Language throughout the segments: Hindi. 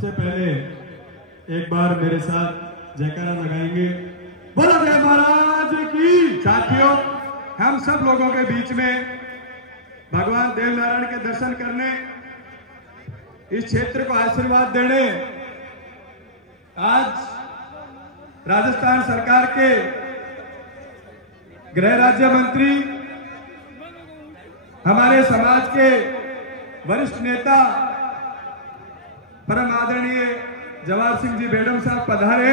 सबसे पहले एक बार मेरे साथ जयकारा लगाएंगे। बोलो जय महाराज की। साथियों, हम सब लोगों के बीच में भगवान देवनारायण के दर्शन करने, इस क्षेत्र को आशीर्वाद देने आज राजस्थान सरकार के गृह राज्य मंत्री, हमारे समाज के वरिष्ठ नेता परम आदरणीय जवाहर सिंह जी बेडम साहब पधारे।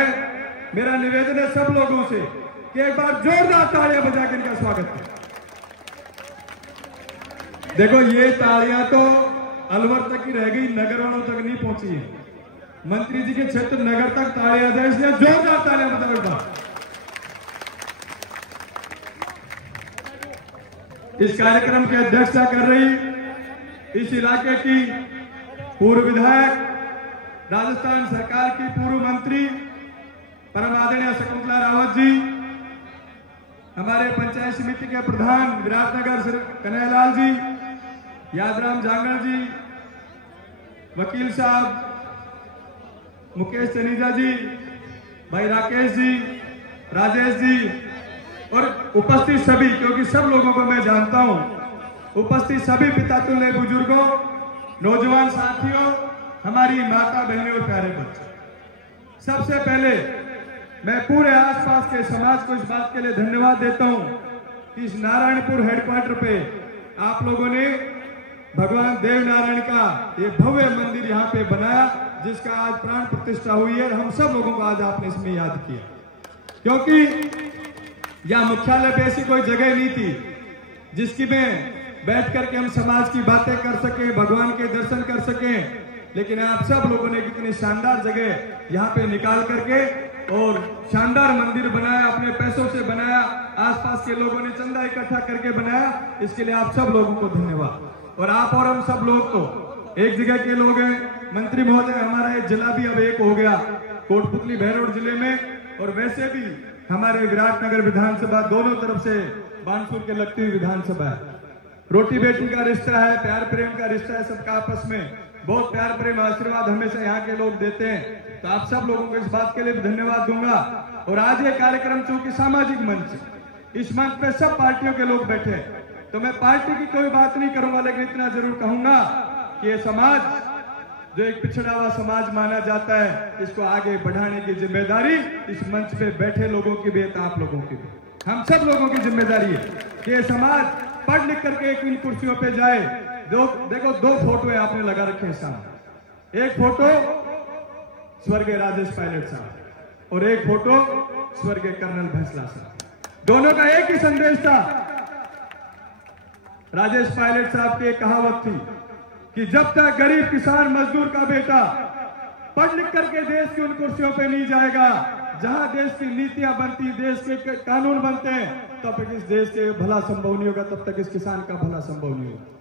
मेरा निवेदन है सब लोगों से कि एक बार जोरदार तालियां बजा के इनका स्वागत करें। देखो, ये तालियां तो अलवर तक ही रह गई, नगर वालों तक नहीं पहुंची है। मंत्री जी के क्षेत्र नगर तक तालियां जाए, इसलिए जोरदार तालियां बजाओ। इस कार्यक्रम की अध्यक्षता कर रही इस इलाके की पूर्व विधायक, राजस्थान सरकार की पूर्व मंत्री परम आदरणीय शकुंतला रावत जी, हमारे पंचायत समिति के प्रधान विराटनगर कन्हैयालाल जी, यादराम जांगड़ जी, वकील साहब मुकेश चनीजा जी, भाई राकेश जी, राजेश जी और उपस्थित सभी, क्योंकि सब लोगों को मैं जानता हूं, उपस्थित सभी पिता तुल्य बुजुर्गों, नौजवान साथियों, हमारी माता बहनों और प्यारे बच्चे, सबसे पहले मैं पूरे आसपास के समाज को इस बात के लिए धन्यवाद देता हूं कि इस नारायणपुर हेडक्वार्टर पे आप लोगों ने भगवान देवनारायण का ये भव्य मंदिर यहाँ पे बनाया, जिसका आज प्राण प्रतिष्ठा हुई है। हम सब लोगों को आज आपने इसमें याद किया, क्योंकि यह मुख्यालय पे ऐसी कोई जगह नहीं थी जिसकी में बैठ करके हम समाज की बातें कर सके, भगवान के दर्शन कर सके, लेकिन आप सब लोगों ने कितनी शानदार जगह यहाँ पे निकाल करके और शानदार मंदिर बनाया, अपने पैसों से बनाया, आसपास के लोगों ने चंदा इकट्ठा करके बनाया। इसके लिए आप सब लोगों को धन्यवाद। और आप और हम सब लोग तो एक जगह के लोग हैं। मंत्री महोदय, हमारा ये जिला भी अब एक हो गया, कोटपुतली बहरोड जिले में, और वैसे भी हमारे विराटनगर विधानसभा दोनों तरफ से बानसूर के लगती हुई विधानसभा है। रोटी बेटी का रिश्ता है, प्यार प्रेम का रिश्ता है, सबका आपस में बहुत प्यार प्रेम आशीर्वाद हमेशा यहाँ के लोग देते हैं। तो आप सब लोगों को इस बात के लिए भी धन्यवाद दूंगा। और आज ये कार्यक्रम चूंकि सामाजिक मंच, इस मंच पे सब पार्टियों के लोग बैठे हैं, तो मैं पार्टी की कोई बात नहीं करूंगा, लेकिन इतना जरूर कहूंगा कि ये समाज जो एक पिछड़ा हुआ समाज माना जाता है, इसको आगे बढ़ाने की जिम्मेदारी इस मंच पे बैठे लोगों की भी है, आप लोगों की भी, हम सब लोगों की जिम्मेदारी है कि ये समाज पढ़ लिख करके इन कुर्सियों पे जाए। देखो, दो फोटो आपने लगा रखे हैं सामने, एक फोटो स्वर्गीय राजेश पायलट साहब और एक फोटो स्वर्गीय कर्नल भैंसला साहब। दोनों का एक ही संदेश था। राजेश पायलट साहब की एक कहावत थी कि जब तक गरीब किसान मजदूर का बेटा पढ़ लिख करके देश की उन कुर्सियों पे नहीं जाएगा, जहां देश की नीतियां बनती, देश के कानून बनते हैं, तब तक इस देश के भला संभव नहीं होगा, तब तक इस किसान का भला संभव नहीं होगा।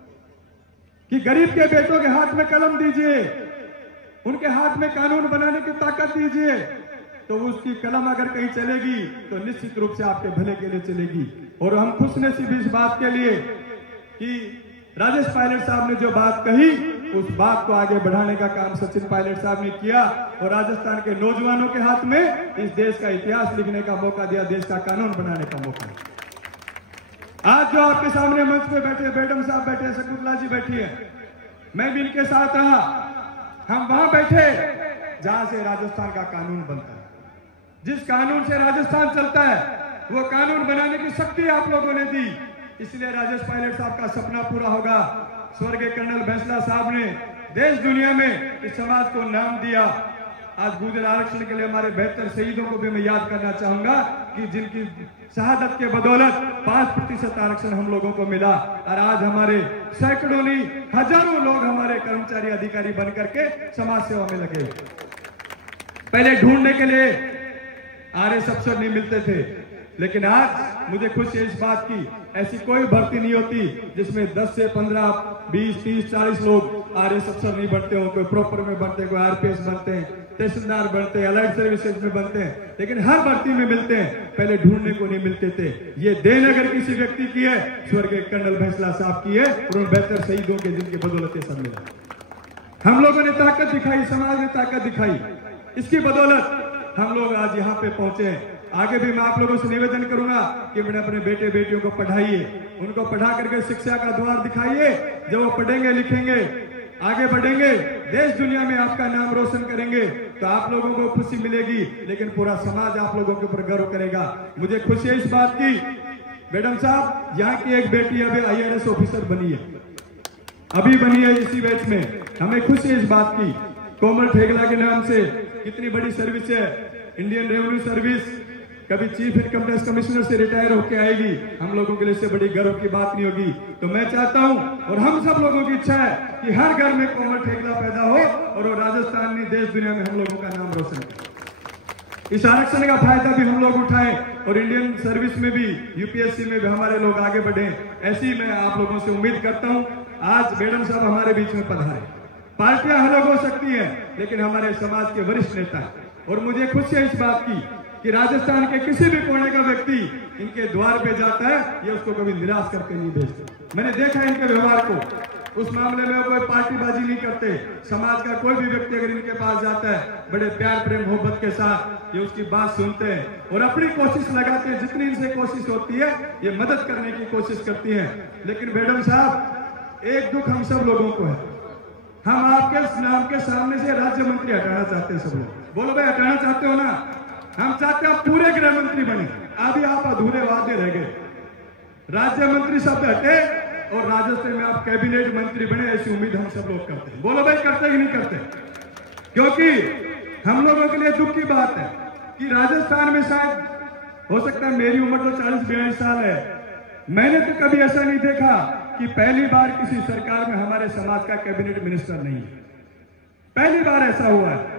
कि गरीब के बेटों के हाथ में कलम दीजिए, उनके हाथ में कानून बनाने की ताकत दीजिए, तो उसकी कलम अगर कहीं चलेगी तो निश्चित रूप से आपके भले के लिए चलेगी। और हम खुशनसीब इस बात के लिए कि राजेश पायलट साहब ने जो बात कही, उस बात को आगे बढ़ाने का काम सचिन पायलट साहब ने किया और राजस्थान के नौजवानों के हाथ में इस देश का इतिहास लिखने का मौका दिया, देश का कानून बनाने का मौका। आज जो आपके सामने मंच पे बैठे बेडम साहब बैठे, शकुंतला जी बैठी है, मैं भी इनके साथ रहा। हम वहां बैठे जहां से राजस्थान का कानून बनता है, जिस कानून से राजस्थान चलता है, वो कानून बनाने की शक्ति आप लोगों ने दी। इसलिए राजेश पायलट साहब का सपना पूरा होगा। स्वर्गीय कर्नल भैंसला साहब ने देश दुनिया में इस समाज को नाम दिया। आज गुर्जर आरक्षण के लिए हमारे 72 शहीदों को भी मैं याद करना चाहूंगा कि जिनकी शहादत के बदौलत 5% आरक्षण हम लोगों को मिला, और आज हमारे सैकड़ों नहीं हजारों लोग हमारे कर्मचारी अधिकारी बन करके समाज सेवा में लगे। पहले ढूंढने के लिए आरएस अफसर नहीं मिलते थे, लेकिन आज मुझे खुशी है इस बात की, ऐसी कोई भर्ती नहीं होती जिसमें 10 से 15, 20, 30, 40 लोग आरएस अफसर नहीं बनते हो। कोई प्रॉपर में बनते हैं, कोई आरपीएस बनते हैं, तहसीलदार बनते हैं, अलाइड सर्विसेज में बनते हैं, लेकिन हर भर्ती में मिलते हैं, पहले ढूंढने को नहीं मिलते थे। ये देन अगर किसी व्यक्ति की है, स्वर्गीय कर्नल भैंसला साहब की है, और उन 72 शहीदों के जिनकी बदौलत सब मिला। हम लोगों ने ताकत दिखाई, समाज ने ताकत दिखाई, इसकी बदौलत हम लोग आज यहाँ पे पहुंचे हैं। आगे भी मैं आप लोगों से निवेदन करूंगा कि मैंने अपने बेटे बेटियों को पढ़ाइए, उनको पढ़ा करके शिक्षा का द्वार दिखाइए। जब वो पढ़ेंगे लिखेंगे आगे बढ़ेंगे, देश दुनिया में आपका नाम रोशन करेंगे, तो आप लोगों को खुशी मिलेगी, लेकिन पूरा समाज आप लोगों के ऊपर गर्व करेगा। मुझे खुशी है इस बात की, मैडम साहब यहाँ की एक बेटी अभी IAS ऑफिसर बनी है, अभी बनी है इसी बैच में। हमें खुशी है इस बात की। कोमल ठेगला के नाम से कितनी बड़ी सर्विस है, इंडियन रेवेन्यू सर्विस, कभी चीफ इनकम टैक्स कमिश्नर से रिटायर होकर आएगी। हम लोगों के लिए इससे बड़ी गर्व की बात नहीं होगी। तो मैं चाहता हूं और हम सब लोगों की इच्छा है कि हर घर में कोमल ठेगला पैदा हो और वो राजस्थान में देश दुनिया में हम लोगों का नाम रोशन करे। इस आरक्षण का फायदा भी हम लोग उठाएं और इंडियन सर्विस में भी, UPSC में भी हमारे लोग आगे बढ़े। ऐसी मैं आप लोगों से उम्मीद करता हूं। आज मैडम साहब हमारे बीच में पधारे। पार्टियां अलग हो सकती है, लेकिन हमारे समाज के वरिष्ठ नेता है और मुझे खुशी है इस बात की कि राजस्थान के किसी भी कोने का व्यक्ति इनके द्वार पे जाता है, ये उसको कभी निराश करके नहीं भेजते। मैंने देखा इनके व्यवहार को, उस मामले में कोई पार्टीबाजी नहीं करते। समाज का कोई भी व्यक्ति अगर इनके पास जाता है, बड़े प्यार प्रेम मोहब्बत के साथ ये उसकी बात सुनते हैं और अपनी कोशिश लगाते हैं। जितनी इनसे कोशिश होती है ये मदद करने की कोशिश करती है। लेकिन मैडम साहब, एक दुख हम सब लोगों को है, हम आपके नाम के सामने से राज्य मंत्री हटाना चाहते हैं। सब लोग बोलो भाई, हटाना चाहते हो ना? हम चाहते हैं आप पूरे गृह मंत्री बने। अभी आप अधूरे वादे रह गए। राज्य मंत्री शब्द हटे और राजस्थान में आप कैबिनेट मंत्री बने, ऐसी उम्मीद हम सब लोग करते हैं। बोलो भाई, करते कि नहीं करते? क्योंकि हम लोगों के लिए दुख की बात है कि राजस्थान में शायद हो सकता है, मेरी उम्र तो 40-42 साल है, मैंने तो कभी ऐसा नहीं देखा कि पहली बार किसी सरकार में हमारे समाज का कैबिनेट मिनिस्टर नहीं है। पहली बार ऐसा हुआ है।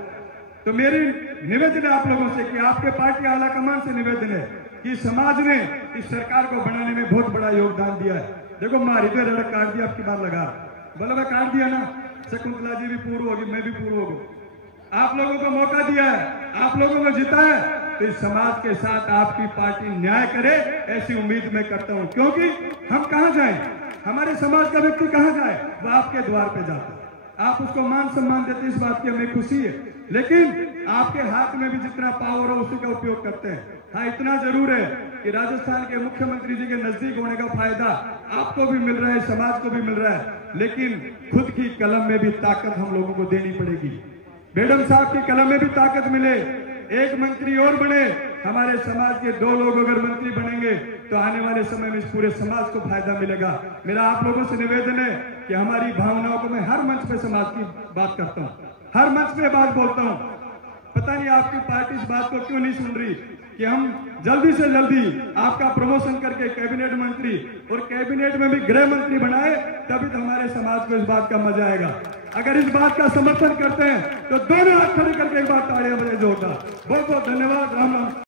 तो मेरी निवेदन है आप लोगों से कि आपके पार्टी आला कमान से निवेदन है कि समाज ने इस सरकार को बनाने में बहुत बड़ा योगदान दिया है। देखो, मारी तो रड़क काट दिया, आपकी बार लगा बोला मैं काट दिया ना, शकुंतला जी भी पूर्व होगी, मैं भी पूर्व होगा। आप लोगों को मौका दिया है, आप लोगों को जिता है, तो इस समाज के साथ आपकी पार्टी न्याय करे, ऐसी उम्मीद मैं करता हूं। क्योंकि हम कहां जाएं, हमारे समाज का व्यक्ति कहां जाए, वो आपके द्वार पे जाता है, आप उसको मान सम्मान देते, इस बात की हमें खुशी है। लेकिन आपके हाथ में भी जितना पावर हो उसी का उपयोग करते हैं। हाँ, इतना जरूर है कि राजस्थान के मुख्यमंत्री जी के नजदीक होने का फायदा आपको भी मिल रहा है, समाज को भी मिल रहा है, लेकिन खुद की कलम में भी ताकत हम लोगों को देनी पड़ेगी। मैडम साहब की कलम में भी ताकत मिले, एक मंत्री और बने, हमारे समाज के 2 लोग अगर मंत्री बनेंगे तो आने वाले समय में इस पूरे समाज को फायदा मिलेगा। मेरा आप लोगों से निवेदन है कि हमारी भावनाओं को मैं हर मंच पे समाज की बात करता हूं, हर मंच पे बात बोलता हूं। पता नहीं आपकी पार्टी इस बात को क्यों नहीं सुन रही कि हम जल्दी से जल्दी आपका प्रमोशन करके कैबिनेट मंत्री और कैबिनेट में भी गृह मंत्री बनाए, तभी तो हमारे समाज को इस बात का मजा आएगा। अगर इस बात का समर्थन करते हैं तो दोनों हाथ खड़े करके एक बार तालियां बजाइए जोरदार। बहुत बहुत धन्यवाद। राम राम।